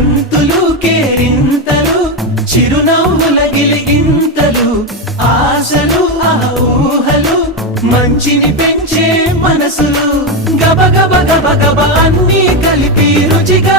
గంతులు కేరింతలు చిరునవ్వుల గిలిగింతలు ఆశలు ఆ ఊహలు మంచిని పెంచే మనసులు గబ గబ గబ గబ అన్నీ కలిపి రుచిగా